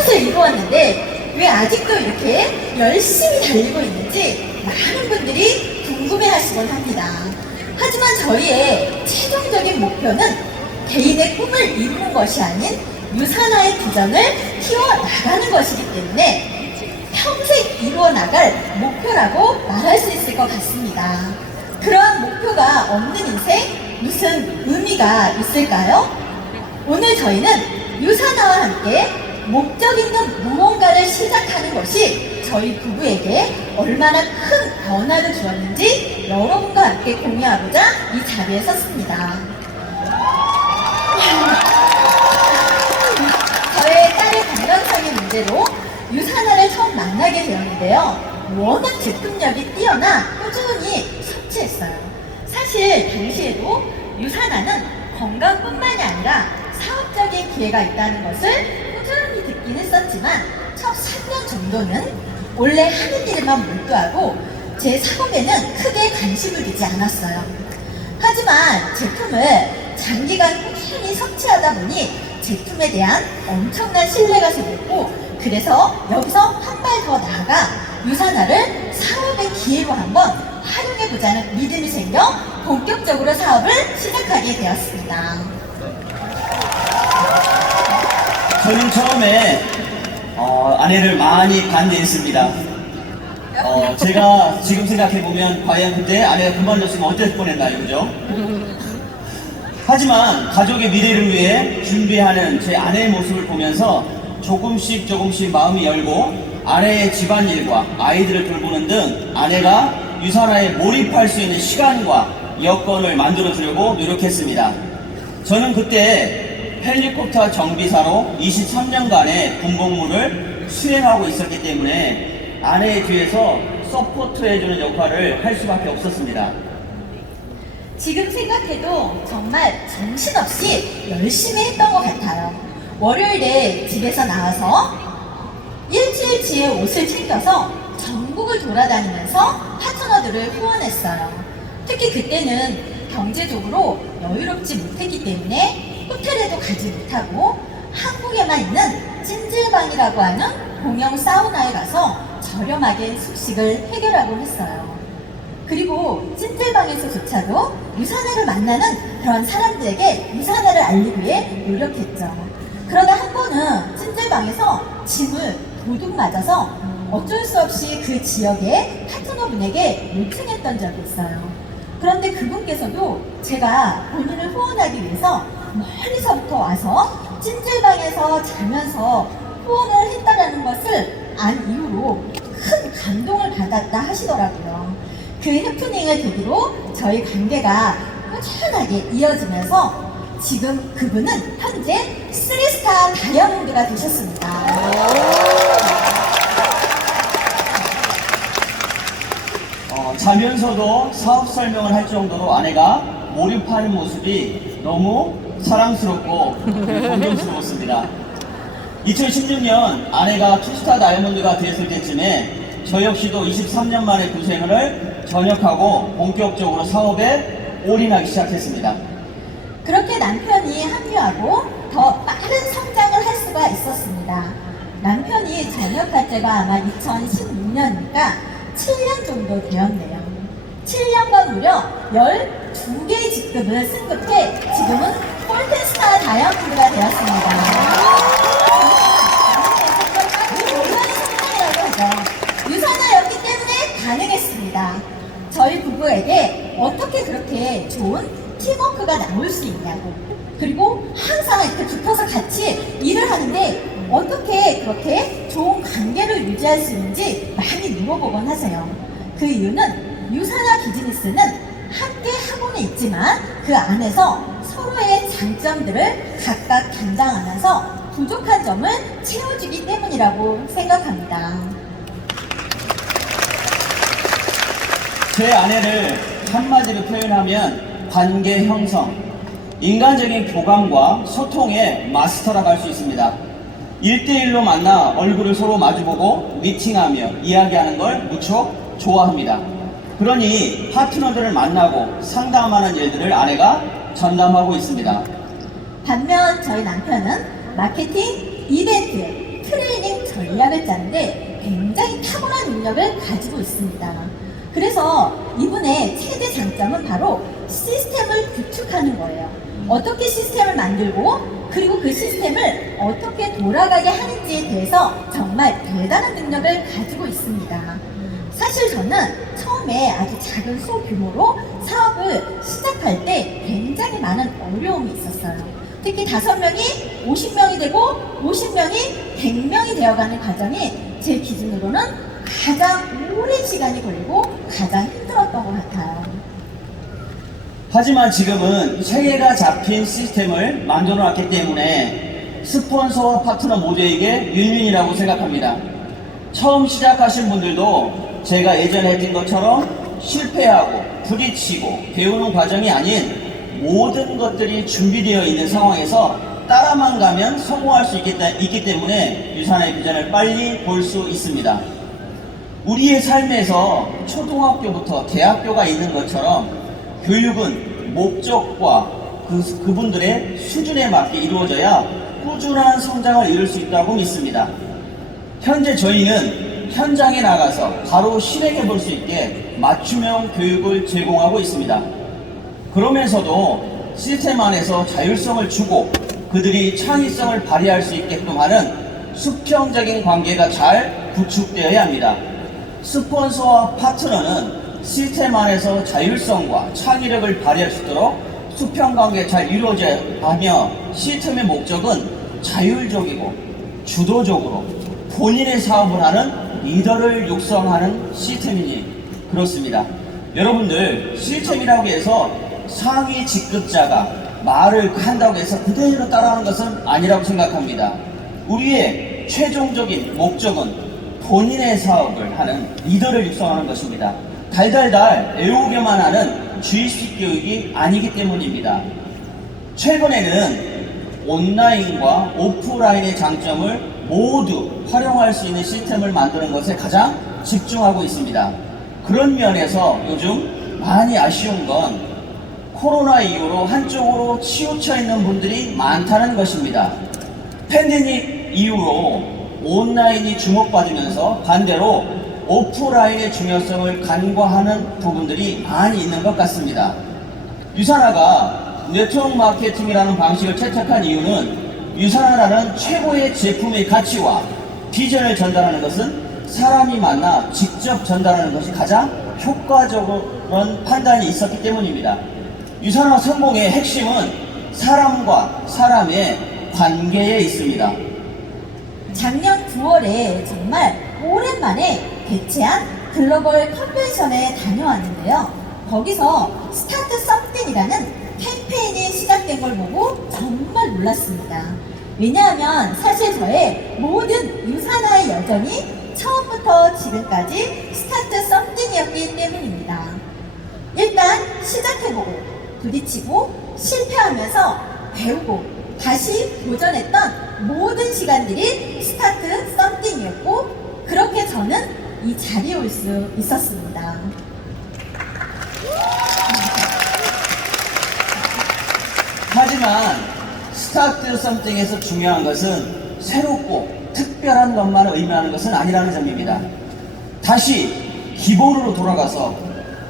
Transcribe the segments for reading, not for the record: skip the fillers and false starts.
것을 이루었는데 왜 아직도 이렇게 열심히 달리고 있는지 많은 분들이 궁금해하시곤 합니다. 하지만 저희의 최종적인 목표는 개인의 꿈을 이루는 것이 아닌 유산화의 비전을 키워나가는 것이기 때문에 평생 이루어나갈 목표라고 말할 수 있을 것 같습니다. 그러한 목표가 없는 인생 무슨 의미가 있을까요? 오늘 저희는 유산화와 함께 목적 있는 무언가를 시작하는 것이 저희 부부에게 얼마나 큰 변화를 주었는지 여러분과 함께 공유하고자 이 자리에 섰습니다. 저의 딸의 건강상의 문제로 유산화를 처음 만나게 되었는데요. 워낙 제품력이 뛰어나 꾸준히 섭취했어요. 사실 당시에도 유산화는 건강뿐만이 아니라 사업적인 기회가 있다는 것을 꾸준히 듣긴 했었지만 첫 3년 정도는 원래 하는 일에만 몰두하고 제 사업에는 크게 관심을 두지 않았어요. 하지만 제품을 장기간 꾸준히 섭취하다 보니 제품에 대한 엄청난 신뢰가 생겼고 그래서 여기서 한 발 더 나아가 유산화를 사업의 기회로 한번 활용해보자는 믿음이 생겨 본격적으로 사업을 시작하게 되었습니다. 저는 처음에 아내를 많이 반대했습니다. 제가 지금 생각해보면 과연 그때 아내가 그만뒀으면 어땠을 뻔했나요, 그죠? 하지만 가족의 미래를 위해 준비하는 제 아내의 모습을 보면서 조금씩 마음이 열고 아내의 집안일과 아이들을 돌보는 등 아내가 유산화에 몰입할 수 있는 시간과 여건을 만들어주려고 노력했습니다. 저는 그때 헬리콥터 정비사로 23년간의 군복무를 수행하고 있었기 때문에 아내의 뒤에서 서포트해주는 역할을 할 수밖에 없었습니다. 지금 생각해도 정말 정신없이 열심히 했던 것 같아요. 월요일에 집에서 나와서 일주일치의 옷을 챙겨서 전국을 돌아다니면서 파트너들을 후원했어요. 특히 그때는 경제적으로 여유롭지 못했기 때문에 호텔에도 가지 못하고 한국에만 있는 찜질방이라고 하는 공영 사우나에 가서 저렴하게 숙식을 해결하곤 했어요. 그리고 찜질방에서조차도 유산화를 만나는 그런 사람들에게 유산화를 알리기 위해 노력했죠. 그러다 한 번은 찜질방에서 짐을 도둑 맞아서 어쩔 수 없이 그 지역의 파트너분에게 요청했던 적이 있어요. 그런데 그분께서도 제가 본인을 후원하기 위해서 멀리서부터 와서 찜질방에서 자면서 후원을 했다라는 것을 안 이후로 큰 감동을 받았다 하시더라고요. 그 해프닝을 계기로 저희 관계가 꾸준하게 이어지면서 지금 그분은 현재 3스타 다이아몬드가 되셨습니다. 자면서도 사업 설명을 할 정도로 아내가 몰입하는 모습이 너무 사랑스럽고 존경스러웠습니다. 2016년 아내가 투스타 다이아몬드가 되었을 때쯤에 저 역시도 23년 만에 그 생활을 전역하고 본격적으로 사업에 올인하기 시작했습니다. 그렇게 남편이 합류하고 더 빠른 성장을 할 수가 있었습니다. 남편이 전역할 때가 아마 2016년이니까 7년 정도 되었네요. 7년간 무려 12개의 직급을 쓴 끝에 지금은 골든스타 다이아몬드가 되었습니다. 놀라운 성장이라고 하죠. 유산화였기 때문에 가능했습니다. 저희 부부에게 어떻게 그렇게 좋은 팀워크가 나올 수 있냐고, 그리고 항상 이렇게 붙어서 같이 일을 하는데 어떻게 그렇게 좋은 관계를 유지할 수 있는지 많이 물어보곤 하세요. 그 이유는 유산화 비즈니스는 함께 하고는 있지만 그 안에서 서로의 장점들을 각각 담당하면서 부족한 점을 채워주기 때문이라고 생각합니다. 제 아내를 한마디로 표현하면 관계 형성, 인간적인 교감과 소통의 마스터라고 할 수 있습니다. 1대1로 만나 얼굴을 서로 마주보고 미팅하며 이야기하는 걸 무척 좋아합니다. 그러니 파트너들을 만나고 상담하는 일들을 아내가 전담하고 있습니다. 반면 저희 남편은 마케팅, 이벤트, 트레이닝 능력을 가지고 있습니다. 그래서 이분의 최대 장점은 바로 시스템을 구축하는 거예요. 어떻게 시스템을 만들고 그리고 그 시스템을 어떻게 돌아가게 하는지에 대해서 정말 대단한 능력을 가지고 있습니다. 사실 저는 처음에 아주 작은 소규모로 사업을 시작할 때 굉장히 많은 어려움이 있었어요. 특히 5명이 50명이 되고 50명이 100명이 되어가는 과정이 제 기준으로는 가장 오랜 시간이 걸리고 가장 힘들었던 것 같아요. 하지만 지금은 체계가 잡힌 시스템을 만들어 놨기 때문에 스폰서와 파트너 모두에게 윈윈이라고 생각합니다. 처음 시작하신 분들도 제가 예전에 했던 것처럼 실패하고 부딪히고 배우는 과정이 아닌 모든 것들이 준비되어 있는 상황에서 따라만 가면 성공할 수 있기 때문에 유산의 비전을 빨리 볼 수 있습니다. 우리의 삶에서 초등학교부터 대학교가 있는 것처럼 교육은 목적과 그분들의 수준에 맞게 이루어져야 꾸준한 성장을 이룰 수 있다고 믿습니다. 현재 저희는 현장에 나가서 바로 실행해 볼 수 있게 맞춤형 교육을 제공하고 있습니다. 그러면서도 시스템 안에서 자율성을 주고 그들이 창의성을 발휘할 수 있게끔 하는 수평적인 관계가 잘 구축되어야 합니다. 스폰서와 파트너는 시스템 안에서 자율성과 창의력을 발휘할 수 있도록 수평관계가 잘 이루어져야 하며 시스템의 목적은 자율적이고 주도적으로 본인의 사업을 하는 리더를 육성하는 시스템이니 그렇습니다. 여러분들 시스템이라고 해서 상위 직급자가 말을 한다고 해서 그대로 따라하는 것은 아니라고 생각합니다. 우리의 최종적인 목적은 본인의 사업을 하는 리더를 육성하는 것입니다. 달달달 외우기만 하는 주입식 교육이 아니기 때문입니다. 최근에는 온라인과 오프라인의 장점을 모두 활용할 수 있는 시스템을 만드는 것에 가장 집중하고 있습니다. 그런 면에서 요즘 많이 아쉬운 건 코로나 이후로 한쪽으로 치우쳐 있는 분들이 많다는 것입니다. 팬데믹 이후로 온라인이 주목받으면서 반대로 오프라인의 중요성을 간과하는 부분들이 많이 있는 것 같습니다. 유산화가 네트워크 마케팅이라는 방식을 채택한 이유는 유산화라는 최고의 제품의 가치와 비전을 전달하는 것은 사람이 만나 직접 전달하는 것이 가장 효과적인 판단이 있었기 때문입니다. 유산화 성공의 핵심은 사람과 사람의 관계에 있습니다. 작년 9월에 정말 오랜만에 개최한 글로벌 컨벤션에 다녀왔는데요. 거기서 스타트 썸띵이라는 캠페인이 시작된 걸 보고 정말 놀랐습니다. 왜냐하면 사실 저의 모든 유산화의 여정이 처음부터 지금까지 스타트 썸띵이었기 때문입니다. 일단 시작해보고 부딪히고 실패하면서 배우고 다시 도전했던 모든 시간들이 스타트 썸띵이었고 그렇게 저는 이 자리에 올 수 있었습니다. 하지만 스타트 썸띵에서 중요한 것은 새롭고 특별한 것만 의미하는 것은 아니라는 점입니다. 다시 기본으로 돌아가서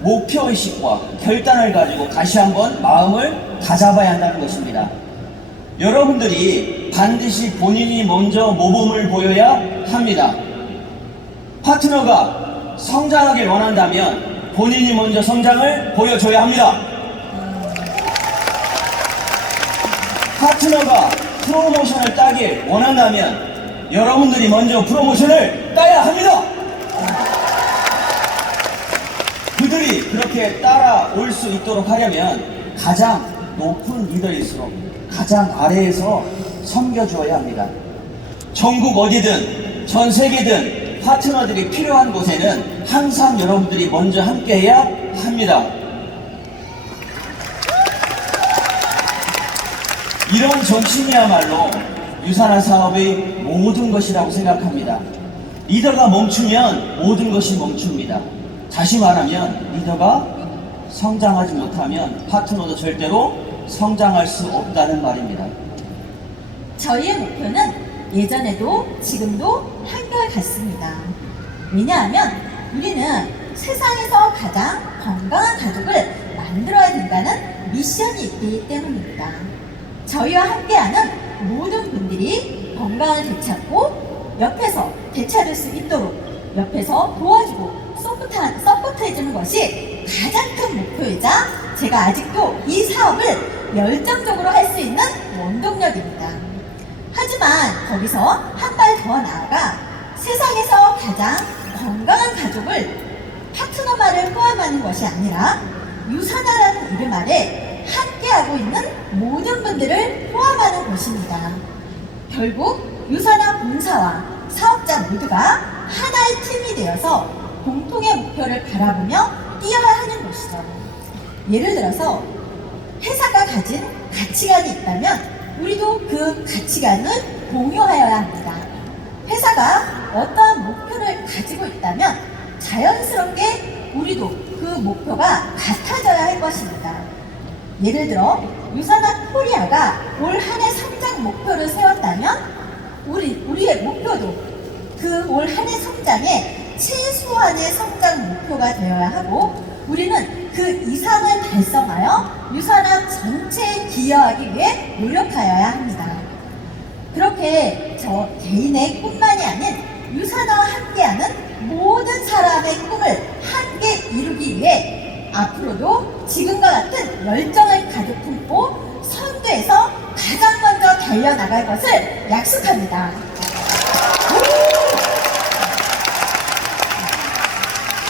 목표의식과 결단을 가지고 다시 한번 마음을 다잡아야 한다는 것입니다. 여러분들이 반드시 본인이 먼저 모범을 보여야 합니다. 파트너가 성장하길 원한다면 본인이 먼저 성장을 보여줘야 합니다. 파트너가 프로모션을 따길 원한다면 여러분들이 먼저 프로모션을 따야 합니다. 그들이 그렇게 따라올 수 있도록 하려면 가장 높은 리더일수록 가장 아래에서 섬겨주어야 합니다. 전국 어디든 전 세계든 파트너들이 필요한 곳에는 항상 여러분들이 먼저 함께해야 합니다. 이런 정신이야말로 유산화 사업의 모든 것이라고 생각합니다. 리더가 멈추면 모든 것이 멈춥니다. 다시 말하면 리더가 성장하지 못하면 파트너도 절대로 성장할 수 없다는 말입니다. 저희의 목표는 예전에도 지금도 한결같습니다. 왜냐하면 우리는 세상에서 가장 건강한 가족을 만들어야 된다는 미션이 있기 때문입니다. 저희와 함께하는 모든 분들이 건강을 되찾고 옆에서 되찾을 수 있도록 옆에서 도와주고 서포트해주는 것이 가장 큰 목표이자 제가 아직도 이 사업을 열정적으로 할 수 있는 원동력입니다. 하지만 거기서 한 발 더 나아가 세상에서 가장 건강한 가족을 파트너만을 포함하는 것이 아니라 유사나라는 이름 아래 함께하고 있는 모든 분들을 포함하는 것입니다. 결국 유사나 본사와 사업자 모두가 하나의 팀이 되어서 공통의 목표를 바라보며 뛰어야 하는 것이죠. 예를 들어서 회사가 가진 가치관이 있다면 우리도 그 가치관을 공유하여야 합니다. 회사가 어떠한 목표를 가지고 있다면 자연스럽게 우리도 그 목표가 같아져야 할 것입니다. 예를 들어 유사나 코리아가 올 한 해 성장 목표를 세웠다면 우리의 목표도 그 올 한 해 성장의 최소한의 성장 목표가 되어야 하고 우리는 그 이상을 달성하여 유사나 전체에 기여하기 위해 노력하여야 합니다. 그렇게 저 개인의 꿈만이 아닌 유사나와 함께하는 모든 사람의 꿈을 함께 이루기 위해 앞으로도 지금과 같은 열정을 가득 품고 선두에서 가장 먼저 달려나갈 것을 약속합니다.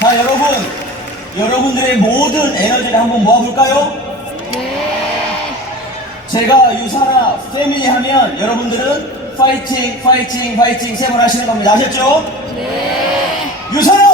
자, 여러분들의 모든 에너지를 한번 모아볼까요? 네. 제가 유사나 패밀리 하면 여러분들은 파이팅, 파이팅, 파이팅 세 번 하시는 겁니다. 아셨죠? 네. 유사나!